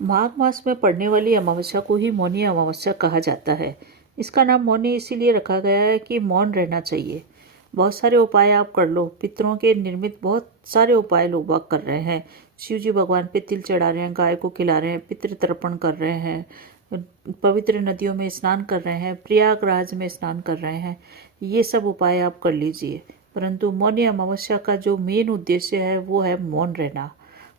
माघ मास में पड़ने वाली अमावस्या को ही मौनी अमावस्या कहा जाता है। इसका नाम मौनी इसीलिए रखा गया है कि मौन रहना चाहिए। बहुत सारे उपाय आप कर लो। पितरों के निर्मित बहुत सारे उपाय लोग बाग कर रहे हैं। शिव जी भगवान पे तिल चढ़ा रहे हैं, गाय को खिला रहे हैं, पितृ तर्पण कर रहे हैं, पवित्र नदियों में स्नान कर रहे हैं, प्रयागराज में स्नान कर रहे हैं। ये सब उपाय आप कर लीजिए, परंतु मौनी अमावस्या का जो मेन उद्देश्य है वो है मौन रहना।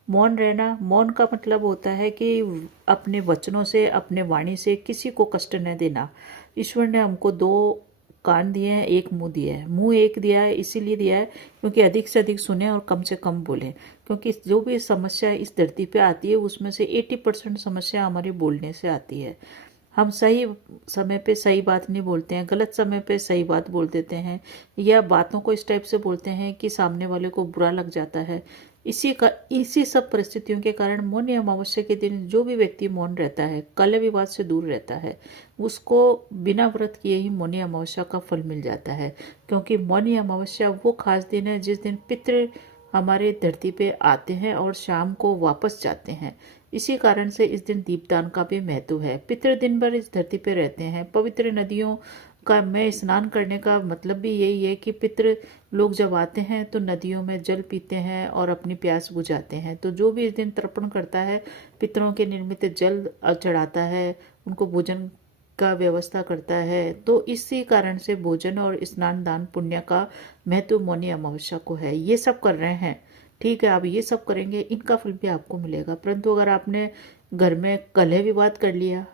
मौन रहना, मौन का मतलब होता है कि अपने वचनों से, अपने वाणी से किसी को कष्ट न देना। ईश्वर ने हमको दो कान दिए हैं, एक मुंह दिया है। मुंह एक दिया है इसीलिए दिया है क्योंकि अधिक से अधिक सुने और कम से कम बोलें। क्योंकि जो भी समस्या इस धरती पे आती है उसमें से 80% समस्या हमारे बोलने से आती है। हम सही समय पे सही बात नहीं बोलते हैं, गलत समय पे सही बात बोल देते हैं, या बातों को इस टाइप से बोलते हैं कि सामने वाले को बुरा लग जाता है। इसी सब परिस्थितियों के कारण मौनी अमावस्या के दिन जो भी व्यक्ति मौन रहता है, कलह विवाद से दूर रहता है, उसको बिना व्रत किए ही मौनी अमावस्या का फल मिल जाता है। क्योंकि मौनी अमावस्या वो खास दिन है जिस दिन पितृ हमारे धरती पे आते हैं और शाम को वापस जाते हैं। इसी कारण से इस दिन दीपदान का भी महत्व है। पितृ दिन भर इस धरती पे रहते हैं। पवित्र नदियों का में स्नान करने का मतलब भी यही है कि पितृ लोग जब आते हैं तो नदियों में जल पीते हैं और अपनी प्यास बुझाते हैं। तो जो भी इस दिन तर्पण करता है, पितरों के निर्मित जल चढ़ाता है, उनको भोजन का व्यवस्था करता है, तो इसी कारण से भोजन और स्नान दान पुण्य का महत्व मौनी अमावस्या को है। ये सब कर रहे हैं, ठीक है, आप ये सब करेंगे, इनका फल भी आपको मिलेगा। परंतु अगर आपने घर में कलह विवाद कर लिया,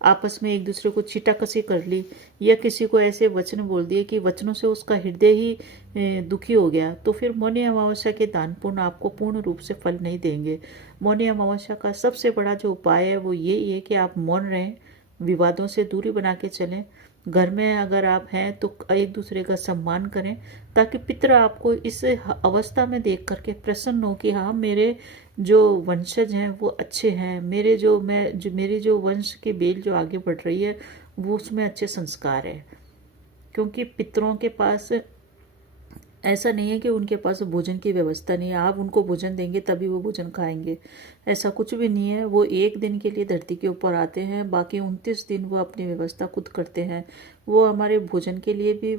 आपस में एक दूसरे को छीटाकसी कर ली, या किसी को ऐसे वचन बोल दिए कि वचनों से उसका हृदय ही दुखी हो गया, तो फिर मौनी अमावस्या के दान पुण्य आपको पूर्ण रूप से फल नहीं देंगे। मौनी अमावस्या का सबसे बड़ा जो उपाय है वो यही है कि आप मौन रहें, विवादों से दूरी बना के चलें। घर में अगर आप हैं तो एक दूसरे का सम्मान करें, ताकि पितृ आपको इस अवस्था में देख करके प्रसन्न हो कि हाँ, मेरे जो वंशज हैं वो अच्छे हैं, मेरी जो वंश की बेल जो आगे बढ़ रही है वो उसमें अच्छे संस्कार है। क्योंकि पितरों के पास ऐसा नहीं है कि उनके पास भोजन की व्यवस्था नहीं है, आप उनको भोजन देंगे तभी वो भोजन खाएंगे, ऐसा कुछ भी नहीं है। वो एक दिन के लिए धरती के ऊपर आते हैं, बाकी 29 दिन वो अपनी व्यवस्था खुद करते हैं। वो हमारे भोजन के लिए भी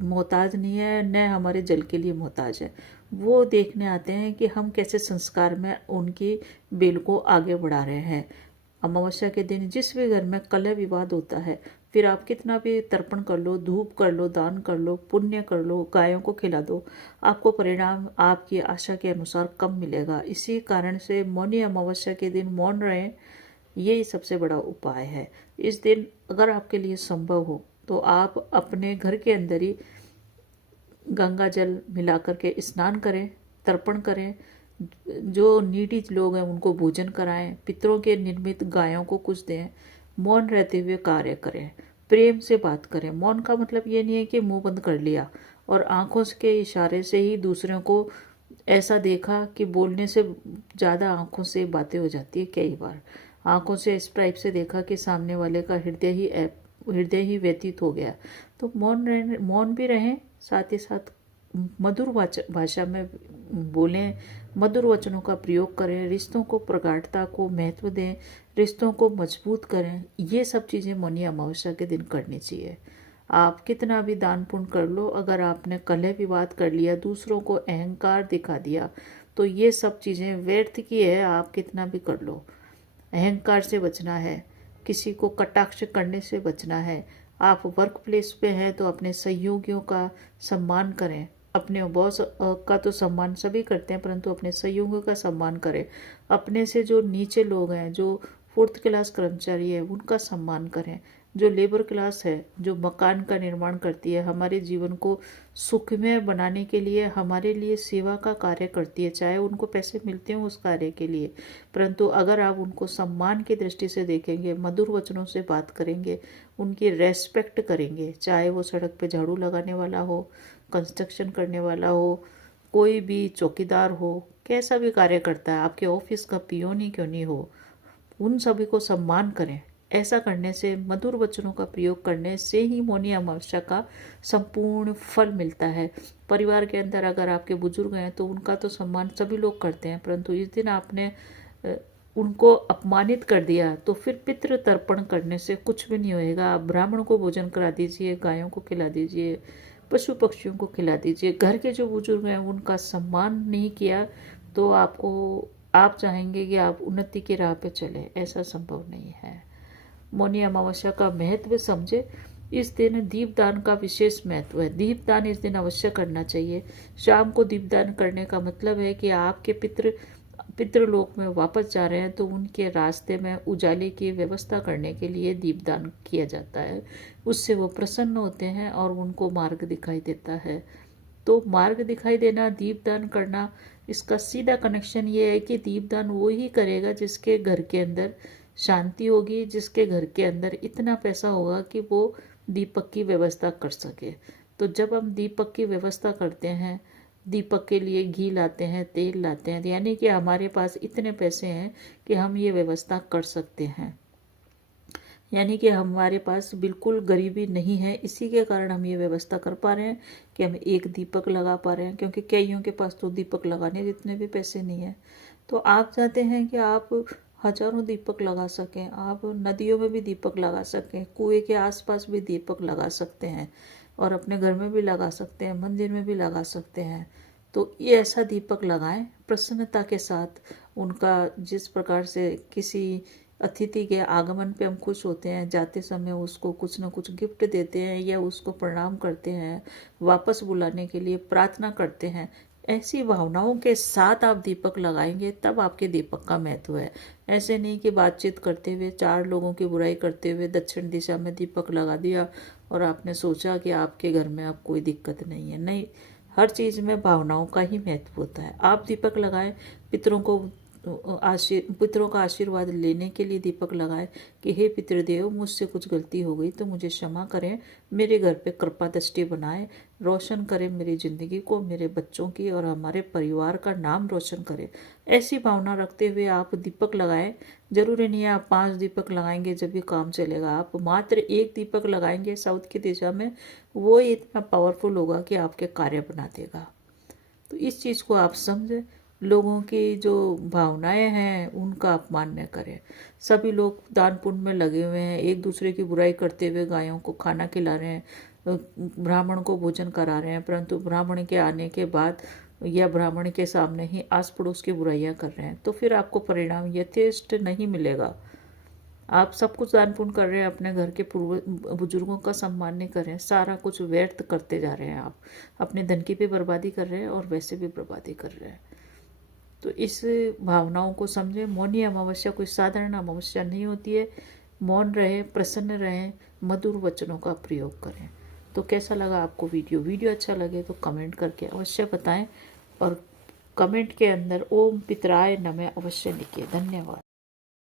मोहताज नहीं है, न हमारे जल के लिए मोहताज है। वो देखने आते हैं कि हम कैसे संस्कार में उनकी बेल को आगे बढ़ा रहे हैं। अमावस्या के दिन जिस भी घर में कलह विवाद होता है, फिर आप कितना भी तर्पण कर लो, धूप कर लो, दान कर लो, पुण्य कर लो, गायों को खिला दो, आपको परिणाम आपकी आशा के अनुसार कम मिलेगा। इसी कारण से मौनी अमावस्या के दिन मौन रहें, यही सबसे बड़ा उपाय है। इस दिन अगर आपके लिए संभव हो तो आप अपने घर के अंदर ही गंगा जल मिला करके स्नान करें, तर्पण करें, जो नीडी लोग हैं उनको भोजन कराएं, पितरों के निर्मित गायों को कुछ दें, मौन रहते हुए कार्य करें, प्रेम से बात करें। मौन का मतलब ये नहीं है कि मुंह बंद कर लिया और आंखों के इशारे से ही दूसरों को ऐसा देखा कि बोलने से ज़्यादा आंखों से बातें हो जाती है। कई बार आंखों से इस टाइप से देखा कि सामने वाले का हृदय ही व्यतीत हो गया। तो मौन भी रहें, साथ ही साथ मधुर भाषा में बोलें, मधुर वचनों का प्रयोग करें, रिश्तों को प्रगाढ़ता को महत्व दें, रिश्तों को मजबूत करें। ये सब चीज़ें मौनी अमावस्या के दिन करनी चाहिए। आप कितना भी दान पुण्य कर लो, अगर आपने कलह विवाद कर लिया, दूसरों को अहंकार दिखा दिया, तो ये सब चीज़ें व्यर्थ की है। आप कितना भी कर लो, अहंकार से बचना है, किसी को कटाक्ष करने से बचना है। आप वर्क प्लेस पे हैं तो अपने सहयोगियों का सम्मान करें। अपने बॉस का तो सम्मान सभी करते हैं, परंतु अपने सहयोगियों का सम्मान करें। अपने से जो नीचे लोग हैं, जो 4th क्लास कर्मचारी है, उनका सम्मान करें। जो लेबर क्लास है, जो मकान का निर्माण करती है, हमारे जीवन को सुखमय बनाने के लिए हमारे लिए सेवा का कार्य करती है, चाहे उनको पैसे मिलते हों उस कार्य के लिए, परंतु अगर आप उनको सम्मान की दृष्टि से देखेंगे, मधुर वचनों से बात करेंगे, उनकी रेस्पेक्ट करेंगे, चाहे वो सड़क पे झाड़ू लगाने वाला हो, कंस्ट्रक्शन करने वाला हो, कोई भी चौकीदार हो, कैसा भी कार्य करता है, आपके ऑफिस का पियोन ही क्यों नहीं हो, उन सभी को सम्मान करें। ऐसा करने से, मधुर वचनों का प्रयोग करने से ही मौनी अमावस्या का संपूर्ण फल मिलता है। परिवार के अंदर अगर आपके बुजुर्ग हैं तो उनका तो सम्मान सभी लोग करते हैं, परंतु इस दिन आपने उनको अपमानित कर दिया तो फिर पितृ तर्पण करने से कुछ भी नहीं होएगा। आप ब्राह्मण को भोजन करा दीजिए, गायों को खिला दीजिए, पशु पक्षियों को खिला दीजिए। घर के जो बुजुर्ग हैं उनका सम्मान नहीं किया तो आप चाहेंगे कि आप उन्नति की राह पे चले, ऐसा संभव नहीं है। मौनी अमावस्या का महत्व समझे। इस दिन दीपदान का विशेष महत्व है। दीपदान इस दिन अवश्य करना चाहिए। शाम को दीपदान करने का मतलब है कि आपके पितृलोक में वापस जा रहे हैं तो उनके रास्ते में उजाले की व्यवस्था करने के लिए दीपदान किया जाता है। उससे वो प्रसन्न होते हैं और उनको मार्ग दिखाई देता है। तो मार्ग दिखाई देना, दीपदान करना, इसका सीधा कनेक्शन ये है कि दीपदान वो ही करेगा जिसके घर के अंदर शांति होगी, जिसके घर के अंदर इतना पैसा होगा कि वो दीपक की व्यवस्था कर सके। तो जब हम दीपक की व्यवस्था करते हैं, दीपक के लिए घी लाते हैं, तेल लाते हैं, यानी कि हमारे पास इतने पैसे हैं कि हम ये व्यवस्था कर सकते हैं, यानी कि हमारे पास बिल्कुल गरीबी नहीं है। इसी के कारण हम ये व्यवस्था कर पा रहे हैं कि हम एक दीपक लगा पा रहे हैं, क्योंकि कईयों के पास तो दीपक लगाने जितने भी पैसे नहीं है। तो आप चाहते हैं कि आप हजारों दीपक लगा सकें, आप नदियों में भी दीपक लगा सकें, कुएं के आसपास भी दीपक लगा सकते हैं और अपने घर में भी लगा सकते हैं, मंदिर में भी लगा सकते हैं। तो ये ऐसा दीपक लगाएं प्रसन्नता के साथ। उनका जिस प्रकार से किसी अतिथि के आगमन पे हम खुश होते हैं, जाते समय उसको कुछ ना कुछ गिफ्ट देते हैं या उसको प्रणाम करते हैं, वापस बुलाने के लिए प्रार्थना करते हैं, ऐसी भावनाओं के साथ आप दीपक लगाएंगे तब आपके दीपक का महत्व है। ऐसे नहीं कि बातचीत करते हुए, चार लोगों की बुराई करते हुए दक्षिण दिशा में दीपक लगा दिया और आपने सोचा कि आपके घर में अब कोई दिक्कत नहीं है। नहीं, हर चीज़ में भावनाओं का ही महत्व होता है। आप दीपक लगाएं, पितरों का आशीर्वाद लेने के लिए दीपक लगाएं कि हे पितृदेव, मुझसे कुछ गलती हो गई तो मुझे क्षमा करें, मेरे घर पे कृपा दृष्टि बनाएं, रोशन करें मेरी ज़िंदगी को, मेरे बच्चों की और हमारे परिवार का नाम रोशन करें। ऐसी भावना रखते हुए आप दीपक लगाएं। जरूरी नहीं है आप 5 दीपक लगाएंगे जब भी काम चलेगा। आप मात्र 1 दीपक लगाएंगे साउथ की दिशा में, वो इतना पावरफुल होगा कि आपके कार्य बना देगा। तो इस चीज़ को आप समझें। लोगों की जो भावनाएं हैं उनका अपमान न करें। सभी लोग दान पुण्य में लगे हुए हैं, एक दूसरे की बुराई करते हुए गायों को खाना खिला रहे हैं, ब्राह्मण को भोजन करा रहे हैं, परंतु ब्राह्मण के आने के बाद या ब्राह्मण के सामने ही आस पड़ोस की बुराइयां कर रहे हैं, तो फिर आपको परिणाम यथेष्ट नहीं मिलेगा। आप सब कुछ दान पुण्य कर रहे हैं, अपने घर के पूर्व बुजुर्गों का सम्मान नहीं कर रहे हैं, सारा कुछ व्यर्थ करते जा रहे हैं। आप अपने धन की भी बर्बादी कर रहे हैं और वैसे भी बर्बादी कर रहे हैं। तो इस भावनाओं को समझें। मौनी अमावस्या कोई साधारण अमावस्या नहीं होती है। मौन रहें, प्रसन्न रहें, मधुर वचनों का प्रयोग करें। तो कैसा लगा आपको वीडियो अच्छा लगे तो कमेंट करके अवश्य बताएं और कमेंट के अंदर ओम पितराय नमः अवश्य लिखिए। धन्यवाद।